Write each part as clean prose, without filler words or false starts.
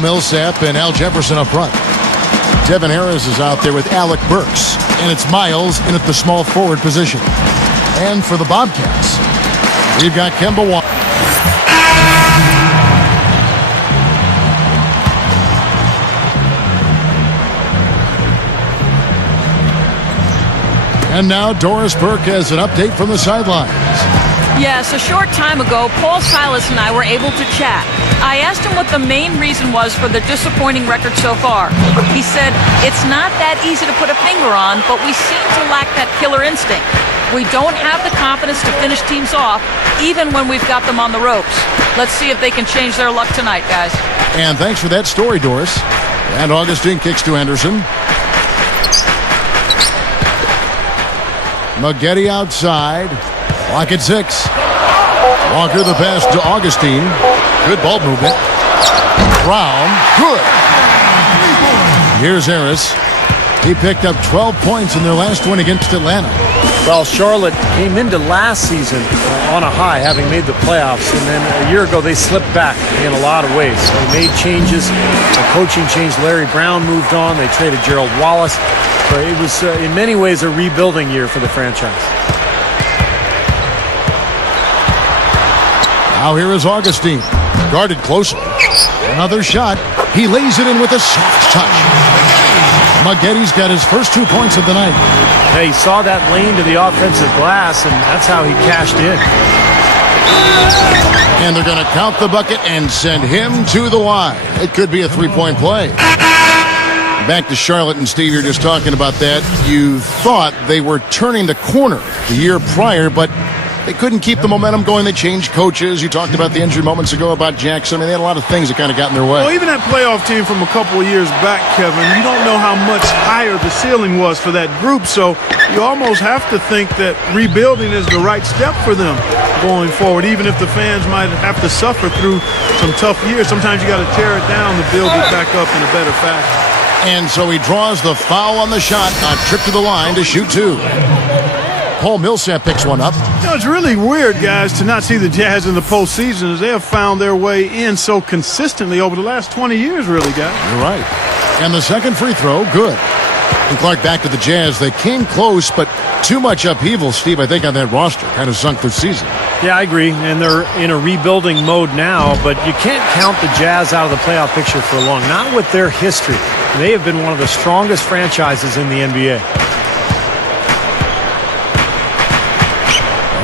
Millsap and Al Jefferson up front. Devin Harris is out there with Alec Burks, and it's Miles in at the small forward position. And for the Bobcats, we've got Kemba Walker. And now Doris Burke has an update from the sidelines. Yes, a short time ago, Paul Silas and I were able to chat. I asked him what the main reason was for the disappointing record so far. He said, it's not that easy to put a finger on, but we seem to lack that killer instinct. We don't have the confidence to finish teams off, even when we've got them on the ropes. Let's see if they can change their luck tonight, guys. And thanks for that story, Doris. And Augustine kicks to Henderson. Maggette outside. Clock at 6. Walker the pass to Augustine. Good ball movement. Brown. Good. Here's Harris. He picked up 12 points in their last win against Atlanta. Well, Charlotte came into last season on a high, having made the playoffs, and then a year ago they slipped back in a lot of ways. They made changes. The coaching changed. Larry Brown moved on. They traded Gerald Wallace. So it was, in many ways, a rebuilding year for the franchise. Now here is Augustine. Guarded closely. Another shot. He lays it in with a soft touch. Maggette's got his first 2 points of the night. He saw that lane to the offensive glass, and that's how he cashed in. And they're going to count the bucket and send him to the line. It could be a three-point play. Back to Charlotte, and Steve, you're just talking about that. You thought they were turning the corner the year prior, but they couldn't keep the momentum going. They changed coaches. You talked about the injury moments ago about Jackson. I mean, they had a lot of things that kind of got in their way. Well, even that playoff team from a couple of years back, Kevin, you don't know how much higher the ceiling was for that group. So you almost have to think that rebuilding is the right step for them going forward, even if the fans might have to suffer through some tough years. Sometimes you got to tear it down to build it back up in a better fashion. And so he draws the foul on the shot, a trip to the line to shoot two. Paul Millsap picks one up. You know, it's really weird, guys, to not see the Jazz in the postseason as they have found their way in so consistently over the last 20 years, really, guys. You're right. And the second free throw, good. And Clark back to the Jazz. They came close, but too much upheaval, Steve, I think, on that roster. Kind of sunk their season. Yeah, I agree. And they're in a rebuilding mode now, but you can't count the Jazz out of the playoff picture for long. Not with their history. They have been one of the strongest franchises in the NBA.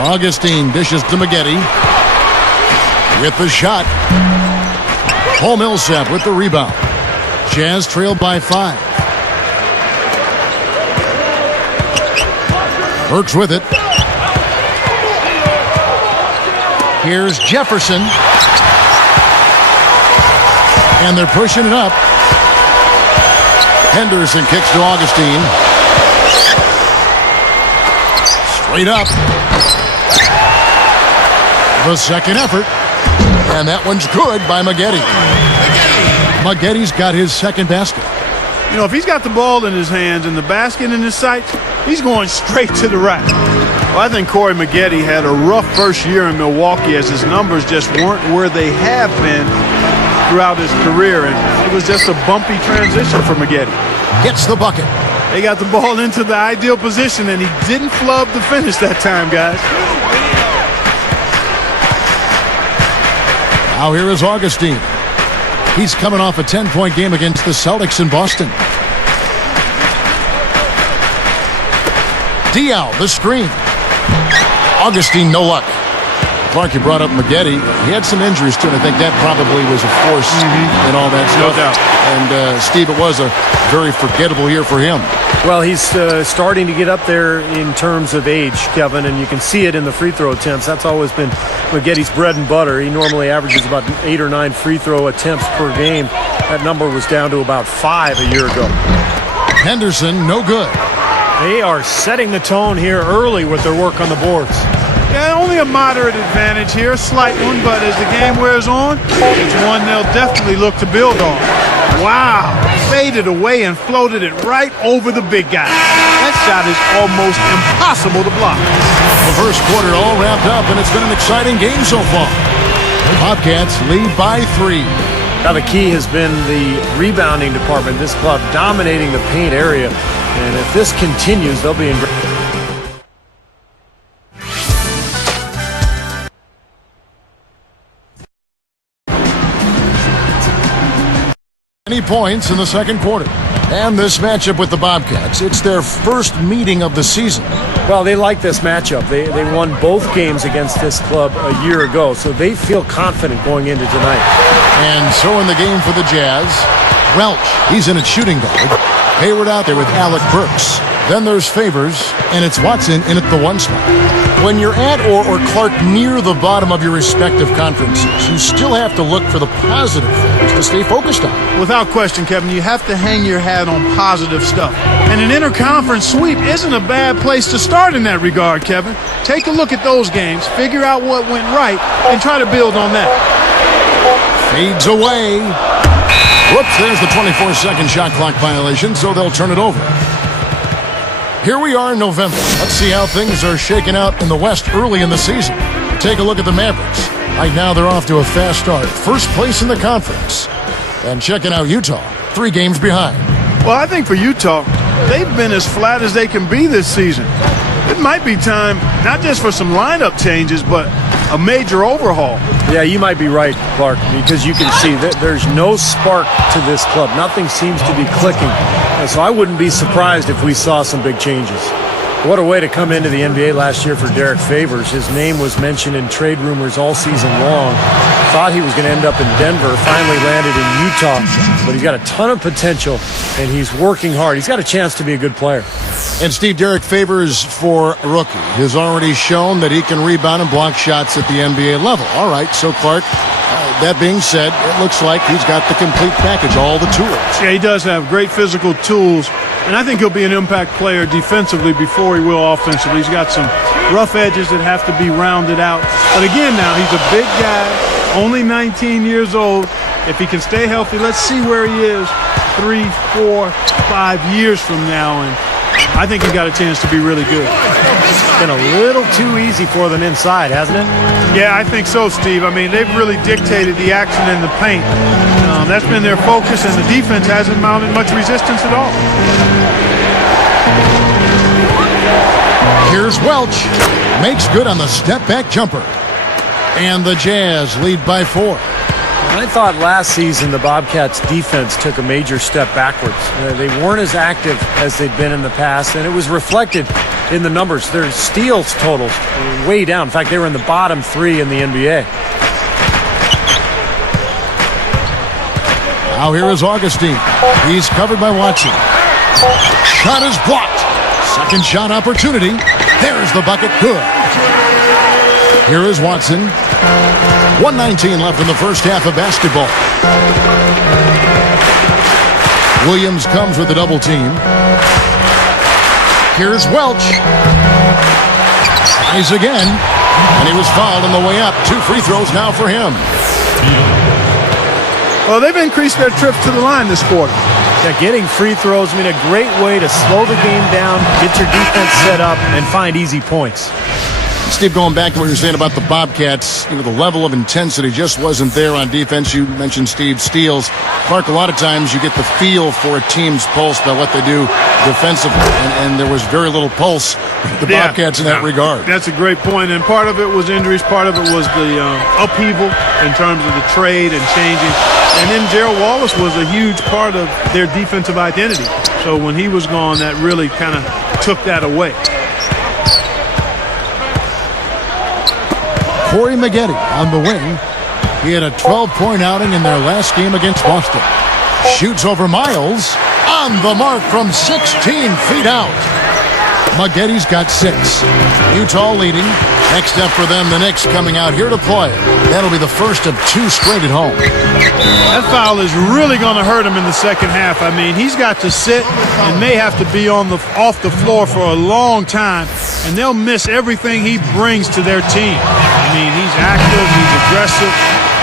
Augustine dishes to Maggette with the shot. Paul Millsap with the rebound. Jazz trailed by 5. Burks with it. Here's Jefferson. And they're pushing it up. Henderson kicks to Augustine. Straight up. The second effort. And that one's good by Maggette. Maggette's got his second basket. You know, if he's got the ball in his hands and the basket in his sights, he's going straight to the rack. Well, I think Corey Maggette had a rough first year in Milwaukee as his numbers just weren't where they have been throughout his career, and it was just a bumpy transition for Maggette. Gets the bucket. They got the ball into the ideal position, and he didn't flub the finish that time, guys. Now here is Augustine. He's coming off a 10-point game against the Celtics in Boston. Diaw, the screen. Augustine, no luck. Clark, you brought up Maggette. He had some injuries, too, and I think that probably was a force in all that stuff. No doubt. And, Steve, it was a very forgettable year for him. Well, he's starting to get up there in terms of age, Kevin, and you can see it in the free throw attempts. That's always been Magette's bread and butter. He normally averages about 8 or 9 free throw attempts per game. That number was down to about 5 a year ago. Henderson, no good. They are setting the tone here early with their work on the boards. Yeah, only a moderate advantage here, a slight one, but as the game wears on, it's one they'll definitely look to build on. Wow, faded away and floated it right over the big guy. That shot is almost impossible to block. The first quarter all wrapped up, and it's been an exciting game so far. The Bobcats lead by 3. Now the key has been the rebounding department. This club dominating the paint area. And if this continues, they'll be in great. Any points in the second quarter. And this matchup with the Bobcats, it's their first meeting of the season. Well, they like this matchup. They won both games against this club a year ago, so they feel confident going into tonight. And so in the game for the Jazz, Welch, he's in at shooting guard. Hayward out there with Alec Burks. Then there's Favors, and it's Watson in at the 1 spot. When you're at or Clark near the bottom of your respective conferences, you still have to look for the positive things to stay focused on. Without question, Kevin, you have to hang your hat on positive stuff. And an interconference sweep isn't a bad place to start in that regard, Kevin. Take a look at those games, figure out what went right, and try to build on that. Fades away. Whoops, there's the 24-second shot clock violation, so they'll turn it over. Here we are in November. Let's see how things are shaking out in the West early in the season. Take a look at the Mavericks. Right now they're off to a fast start. First place in the conference. And checking out Utah, 3 games behind. Well, I think for Utah, they've been as flat as they can be this season. It might be time not just for some lineup changes, but a major overhaul. Yeah, you might be right, Clark, because you can see that there's no spark to this club. Nothing seems to be clicking. So I wouldn't be surprised if we saw some big changes. What a way to come into the NBA last year for Derrick Favors. His name was mentioned in trade rumors all season long. Thought he was going to end up in Denver, finally landed in Utah. But he's got a ton of potential, and he's working hard. He's got a chance to be a good player. And Steve, Derrick Favors, for a rookie, has already shown that he can rebound and block shots at the NBA level. All right, so Clark, that being said, it looks like he's got the complete package, all the tools. Yeah, he does have great physical tools, and I think he'll be an impact player defensively before he will offensively. He's got some rough edges that have to be rounded out. But again now, he's a big guy, only 19 years old. If he can stay healthy, let's see where he is 3, 4, 5 years from now, and I think he's got a chance to be really good. It's been a little too easy for them inside, hasn't it? Yeah, I think so, Steve. I mean, they've really dictated the action in the paint. That's been their focus, and the defense hasn't mounted much resistance at all. Here's Welch. Makes good on the step-back jumper. And the Jazz lead by 4. I thought last season the Bobcats' defense took a major step backwards. They weren't as active as they'd been in the past, and it was reflected in the numbers. Their steals totals were way down. In fact, they were in the bottom 3 in the NBA. Now here is Augustine. He's covered by Watson. Shot is blocked. Second shot opportunity. There's the bucket. Good. Here is Watson. 1:19 left in the first half of basketball. Williams comes with a double team. Here's Welch. Tries again. And he was fouled on the way up. 2 free throws now for him. Well, they've increased their trips to the line this quarter. Yeah, getting free throws, a great way to slow the game down, get your defense set up, and find easy points. Steve, going back to what you were saying about the Bobcats, the level of intensity just wasn't there on defense. You mentioned Steve steals. Clark, a lot of times you get the feel for a team's pulse by what they do defensively, and there was very little pulse with the Bobcats in that regard. That's a great point, and part of it was injuries, part of it was the upheaval in terms of the trade and changing. And then Gerald Wallace was a huge part of their defensive identity. So when he was gone, that really kind of took that away. Corey Maggette on the wing. He had a 12-point outing in their last game against Boston. Shoots over Miles. On the mark from 16 feet out. Maggette's got 6. Utah leading. Next up for them, the Knicks coming out here to play. That'll be the first of 2 straight at home. That foul is really going to hurt him in the second half. I mean, he's got to sit and may have to be off the floor for a long time, and they'll miss everything he brings to their team. I mean, he's active, he's aggressive,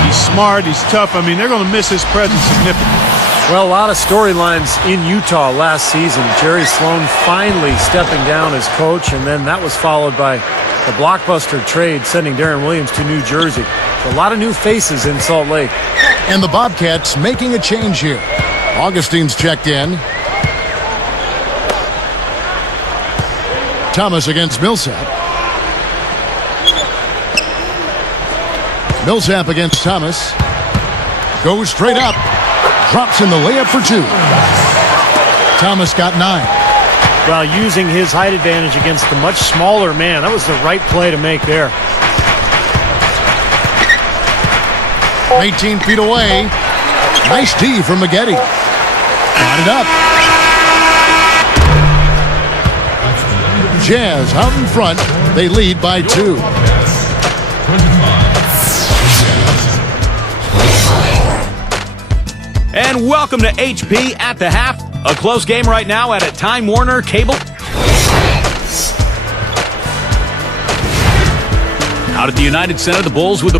he's smart, he's tough. I mean, they're going to miss his presence significantly. Well, a lot of storylines in Utah last season. Jerry Sloan finally stepping down as coach, and then that was followed by the blockbuster trade sending Deron Williams to New Jersey. So a lot of new faces in Salt Lake. And the Bobcats making a change here. Augustine's checked in. Thomas against Millsap. Millsap against Thomas. Goes straight up. Drops in the layup for 2. Thomas got 9. Well, using his height advantage against the much smaller man, that was the right play to make there. 18 feet away. Nice D from Maggette. Got it up. Jazz out in front. They lead by 2. And welcome to HP at the half. A close game right now at a Time Warner Cable. Out at the United Center, the Bulls with the...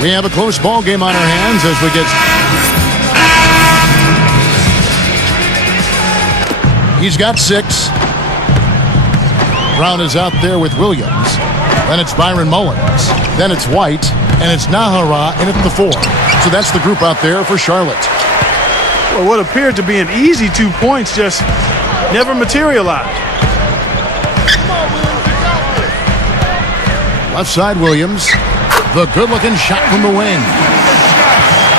We have a close ball game on our hands as we get... He's got 6. Brown is out there with Williams. Then it's Byron Mullins. Then it's White. And it's Nahara in at the 4. So that's the group out there for Charlotte. Well, what appeared to be an easy 2 points just never materialized. Left side, Williams. The good-looking shot from the wing.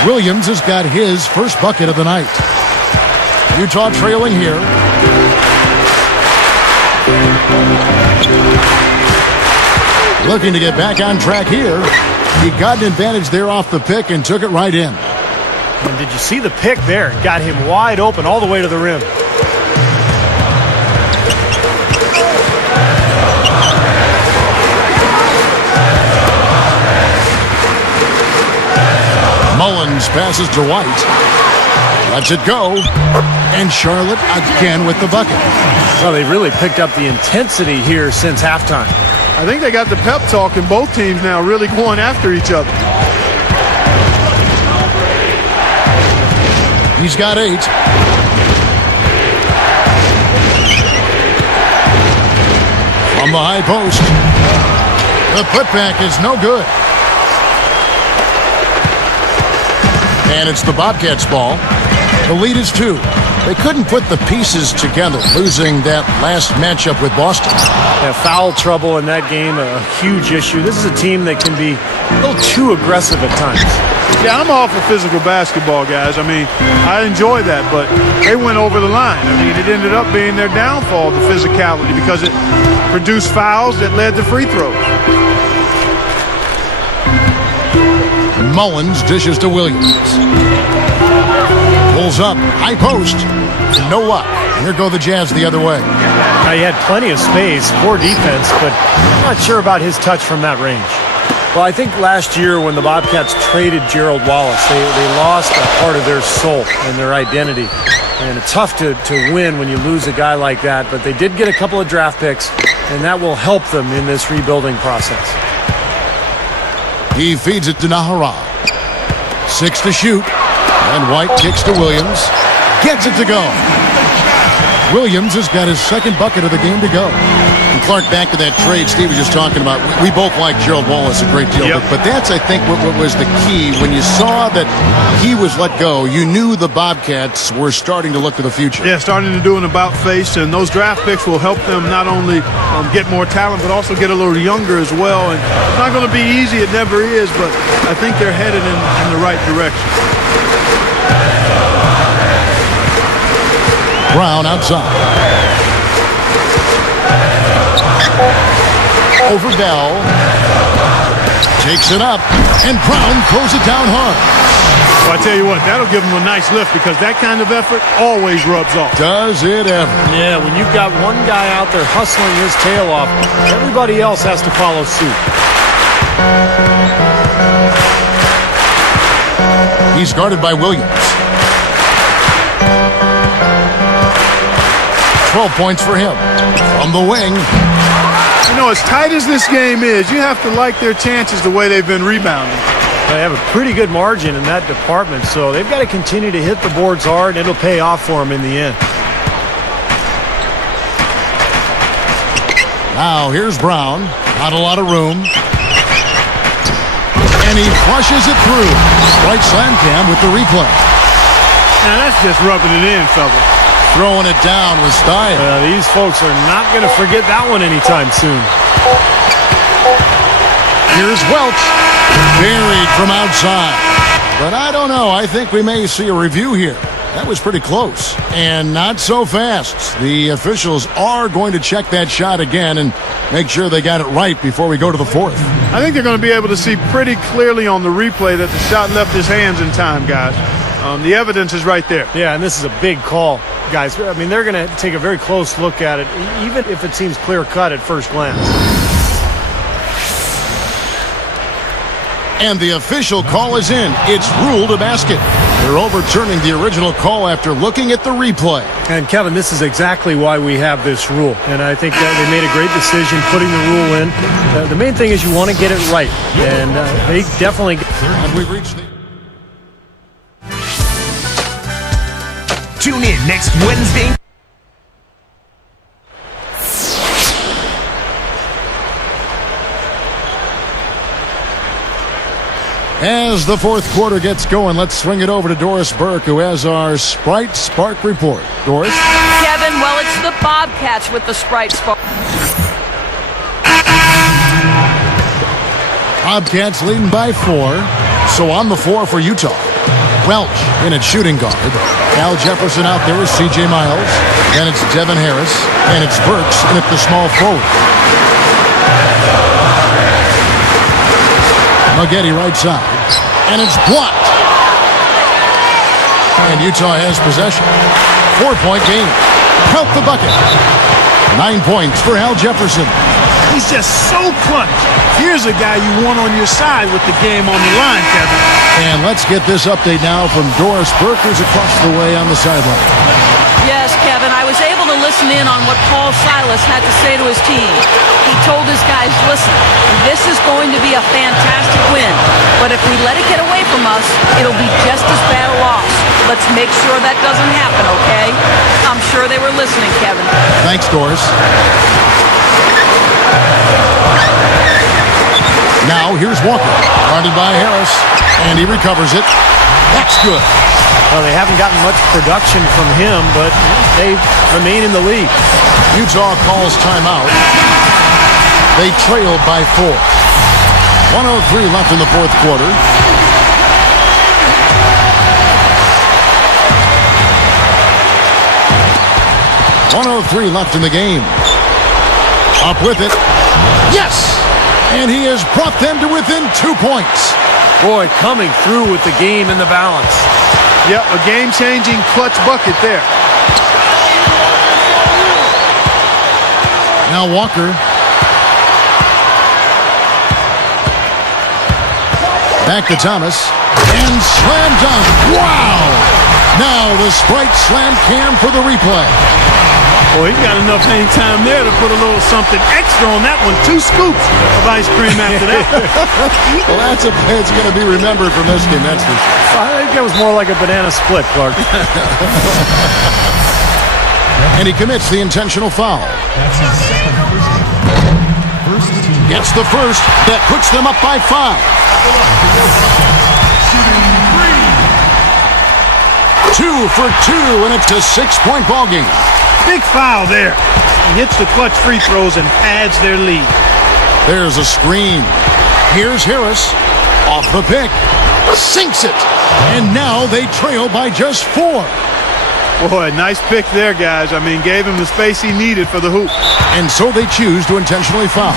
Williams has got his first bucket of the night. Utah trailing here. Looking to get back on track here. He got an advantage there off the pick and took it right in. And did you see the pick there? Got him wide open all the way to the rim. Mullins passes to White. Lets it go. And Charlotte again with the bucket. Well, they really picked up the intensity here since halftime. I think they got the pep talk in both teams now, really going after each other. He's got 8. From the high post. The putback is no good. And it's the Bobcats' ball. The lead is 2. They couldn't put the pieces together, losing that last matchup with Boston. Yeah, foul trouble in that game, a huge issue. This is a team that can be a little too aggressive at times. Yeah, I'm all for physical basketball, guys. I mean, I enjoy that, but they went over the line. I mean, it ended up being their downfall, the physicality, because it produced fouls that led to free throws. Mullins dishes to Williams. Pulls up, high post. No luck. Here go the Jazz the other way. Now, he had plenty of space, poor defense, but I'm not sure about his touch from that range. Well, I think last year when the Bobcats traded Gerald Wallace, they lost a part of their soul and their identity. And it's tough to win when you lose a guy like that, but they did get a couple of draft picks, and that will help them in this rebuilding process. He feeds it to Nahara. 6 to shoot. And White kicks to Williams. Gets it to go. Williams has got his second bucket of the game to go. And Clark, back to that trade Steve was just talking about. We both like Gerald Wallace a great deal. Yep. But that's, I think, what was the key. When you saw that he was let go, you knew the Bobcats were starting to look to the future. Yeah, starting to do an about-face, and those draft picks will help them not only get more talent, but also get a little younger as well. And it's not going to be easy. It never is, but I think they're headed in the right direction. Brown outside. Over Bell. Takes it up. And Brown throws it down hard. Well, I tell you what, that'll give them a nice lift because that kind of effort always rubs off. Does it ever? Yeah, when you've got one guy out there hustling his tail off, everybody else has to follow suit. He's guarded by Williams. 12 points for him. From the wing. You know, as tight as this game is, you have to like their chances the way they've been rebounding. They have a pretty good margin in that department, so they've got to continue to hit the boards hard, and it'll pay off for them in the end. Now here's Brown. Not a lot of room. And he flushes it through. Right slam cam with the replay. Now that's just rubbing it in, fella. Throwing it down with style. These folks are not going to forget that one anytime soon. Here's Welch. Buried from outside. But I don't know. I think we may see a review here. That was pretty close. And not so fast. The officials are going to check that shot again and make sure they got it right before we go to the fourth. I think they're going to be able to see pretty clearly on the replay that the shot left his hands in time, guys. The evidence is right there. Yeah, and this is a big call, guys. I mean, they're going to take a very close look at it, even if it seems clear-cut at first glance. And the official call is in. It's ruled a basket. They're overturning the original call after looking at the replay. And, Kevin, this is exactly why we have this rule. And I think that they made a great decision putting the rule in. The main thing is you want to get it right. And they definitely... And we've reached the... Tune in next Wednesday. As the fourth quarter gets going, let's swing it over to Doris Burke, who has our Sprite Spark report. Doris? Kevin, well, it's the Bobcats with the Sprite Spark. Bobcats leading by 4. So on the floor for Utah. Welch in at shooting guard. Al Jefferson out there is C.J. Miles. Then it's Devin Harris. And it's Burks in at the small forward. Muggetti right side. And it's blocked. And Utah has possession. 4-point game. Count the bucket. 9 points for Al Jefferson. He's just so clutch. Here's a guy you want on your side with the game on the line, Kevin. And let's get this update now from Doris Burke, who's across the way on the sideline. Yes, Kevin, I was able to listen in on what Paul Silas had to say to his team. He told his guys, listen, this is going to be a fantastic win, but if we let it get away from us, it'll be just as bad a loss. Let's make sure that doesn't happen, okay? I'm sure they were listening, Kevin. Thanks, Doris. Now here's Walker, guarded by Harris, and he recovers it. That's good. Well, they haven't gotten much production from him, but they remain in the lead. Utah calls timeout. They trailed by 4. 1:03 left in the fourth quarter. .103 left in the game. Up with it. Yes! And he has brought them to within 2 points. Boy, coming through with the game in the balance. Yep, a game-changing clutch bucket there. Now Walker. Back to Thomas. And slam dunk. Wow! Now the Sprite slam cam for the replay. Boy, he got enough hang time there to put a little something extra on that one. 2 scoops of ice cream after that. Well, that's a play that's going to be remembered from this game, that's for sure. I think that was more like a banana split, Clark. And he commits the intentional foul. Gets the first. That puts them up by 5. 2 for 2, and it's a 6-point ball game. Big foul there. He hits the clutch free throws and adds their lead. There's a screen. Here's Harris. Off the pick. Sinks it. And now they trail by just 4. Boy, nice pick there, guys. I mean, gave him the space he needed for the hoop. And so they choose to intentionally foul.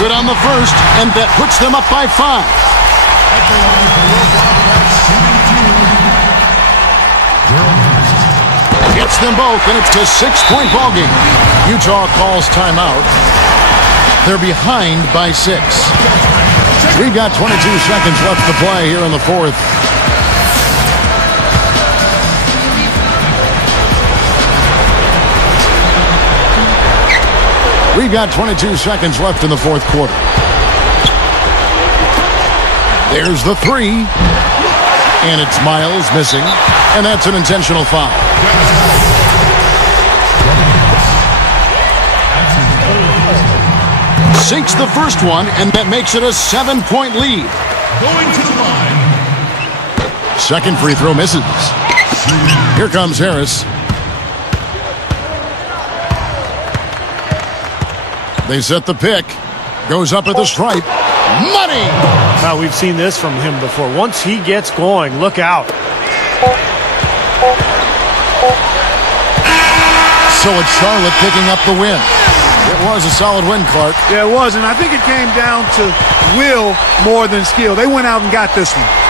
Good on the first, and that puts them up by 5. Gets them both, and it's a 6-point ball game. Utah calls timeout. They're behind by 6. We've got 22 seconds left to play here in the fourth. We've got 22 seconds left in the fourth quarter. There's the 3. And it's Miles missing. And that's an intentional foul. sinks the first one, and that makes it a 7-point lead. Going to the line. Second free throw misses. Here comes Harris. They set the pick. Goes up at the stripe. Money! Now, we've seen this from him before. Once he gets going, look out. So it's Charlotte picking up the win. It was a solid win, Clark. Yeah, it was, and I think it came down to will more than skill. They went out and got this one.